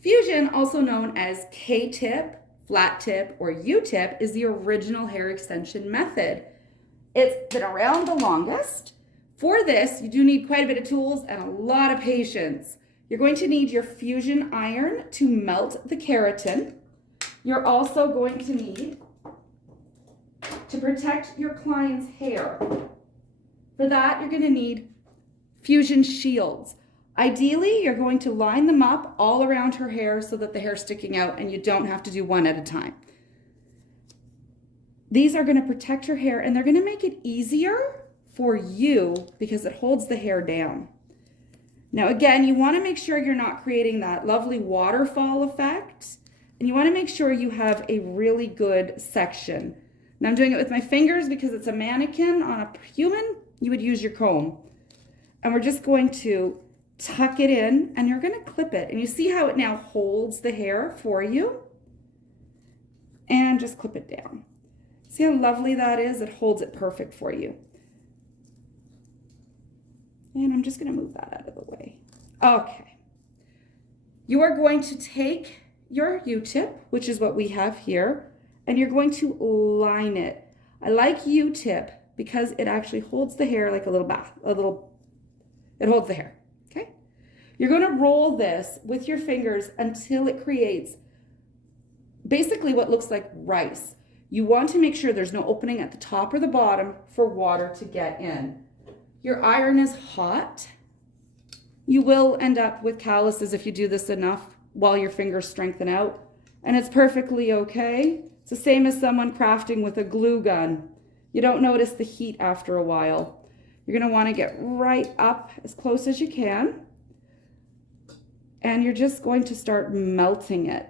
Fusion, also known as K-tip, flat tip, or U-tip, is the original hair extension method. It's been around the longest. For this, you do need quite a bit of tools and a lot of patience. You're going to need your fusion iron to melt the keratin. You're also going to need to protect your client's hair. For that, you're going to need fusion shields. Ideally, you're going to line them up all around her hair so that the hair's sticking out and you don't have to do one at a time. These are going to protect her hair and they're going to make it easier for you because it holds the hair down. Now again, you want to make sure you're not creating that lovely waterfall effect, and you want to make sure you have a really good section. Now I'm doing it with my fingers because it's a mannequin. On a human, you would use your comb. And we're just going to tuck it in and you're going to clip it. And you see how it now holds the hair for you? And just clip it down. See how lovely that is? It holds it perfect for you. And I'm just going to move that out of the way. Okay. You are going to take your U-tip, which is what we have here, and you're going to line it. I like U-tip because it actually holds the hair like a little bath, it holds the hair, okay? You're going to roll this with your fingers until it creates basically what looks like rice. You want to make sure there's no opening at the top or the bottom for water to get in. Your iron is hot. You will end up with calluses if you do this enough while your fingers strengthen out, and it's perfectly okay. It's the same as someone crafting with a glue gun. You don't notice the heat after a while. You're going to want to get right up as close as you can, and you're just going to start melting it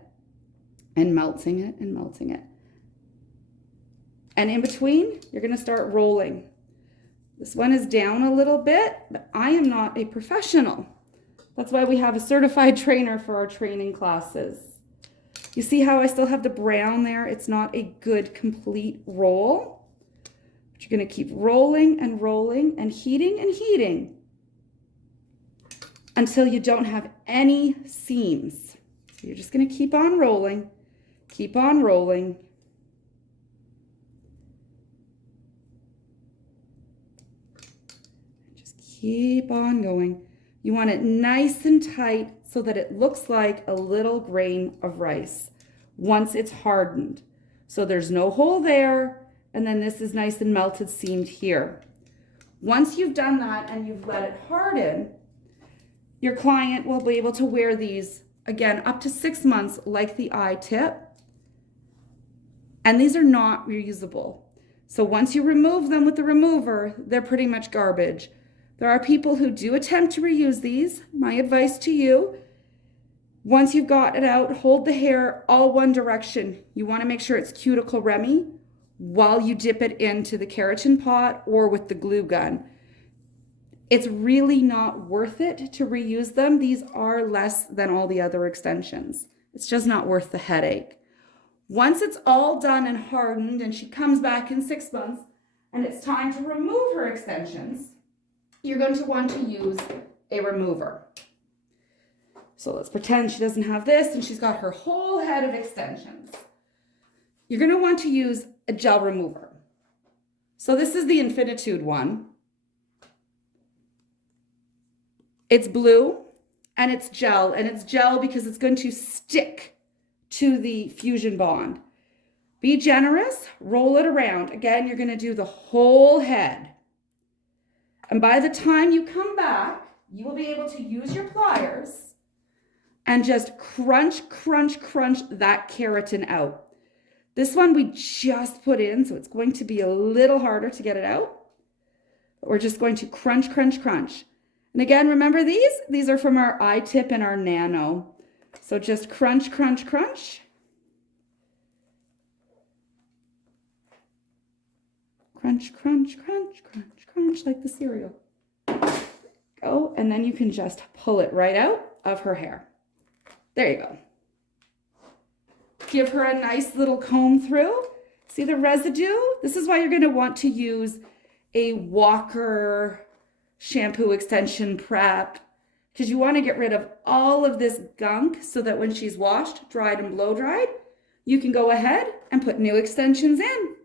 and melting it and melting it. And in between, you're going to start rolling. This one is down a little bit, but I am not a professional. That's why we have a certified trainer for our training classes. You see how I still have the brown there? It's not a good complete roll. But you're going to keep rolling and rolling and heating until you don't have any seams. So you're just going to keep on rolling, keep on rolling. Just keep on going. You want it nice and tight so that it looks like a little grain of rice once it's hardened. So there's no hole there, and then this is nice and melted seamed here. Once you've done that and you've let it harden, your client will be able to wear these, again, up to 6 months like the eye tip. And these are not reusable. So once you remove them with the remover, they're pretty much garbage. There are people who do attempt to reuse these. My advice to you, once you've got it out, hold the hair all one direction. You want to make sure it's cuticle Remy while you dip it into the keratin pot or with the glue gun. It's really not worth it to reuse them. These are less than all the other extensions. It's just not worth the headache. Once it's all done and hardened and she comes back in 6 months and it's time to remove her extensions, you're going to want to use a remover. So let's pretend she doesn't have this and she's got her whole head of extensions. You're going to want to use a gel remover. So this is the Infinitude one. It's blue and it's gel because it's going to stick to the fusion bond. Be generous, roll it around. Again, you're going to do the whole head. And by the time you come back, you will be able to use your pliers and just crunch, crunch, crunch that keratin out. This one we just put in, so it's going to be a little harder to get it out. But we're just going to crunch, crunch, crunch. And again, remember these? These are from our eye tip and our nano. So just crunch, crunch, crunch. Crunch, crunch, crunch, crunch, crunch, like the cereal. Go, and then you can just pull it right out of her hair. There you go. Give her a nice little comb through. See the residue? This is why you're going to want to use a Walker shampoo extension prep because you want to get rid of all of this gunk so that when she's washed, dried, and blow dried, you can go ahead and put new extensions in.